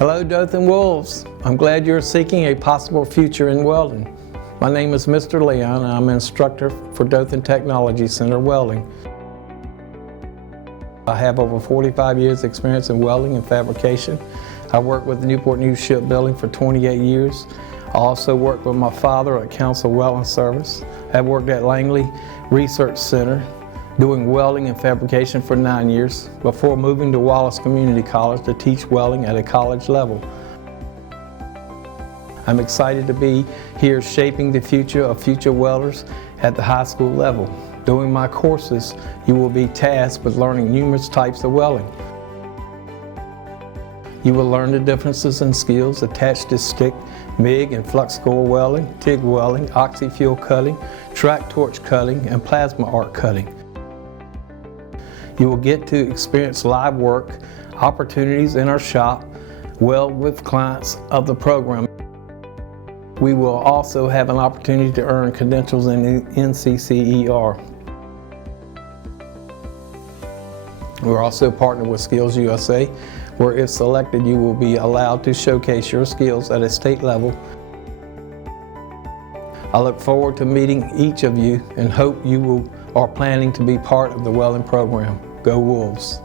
Hello, Dothan Wolves. I'm glad you're seeking a possible future in welding. My name is Mr. Leon, and I'm an instructor for Dothan Technology Center Welding. I have over 45 years experience in welding and fabrication. I worked with the Newport News Shipbuilding for 28 years. I also worked with my father at Council Welding Service. I worked at Langley Research Center doing welding and fabrication for 9 years before moving to Wallace Community College to teach welding at a college level. I'm excited to be here shaping the future of future welders at the high school level. During my courses, you will be tasked with learning numerous types of welding. You will learn the differences in skills attached to stick, MIG and flux core welding, TIG welding, oxy-fuel cutting, track torch cutting, and plasma arc cutting. You will get to experience live work, opportunities in our shop, weld with clients of the program. We will also have an opportunity to earn credentials in NCCER. We're also partnered with Skills USA, where if selected, you will be allowed to showcase your skills at a state level. I look forward to meeting each of you and hope you are planning to be part of the welding program. Go Wolves!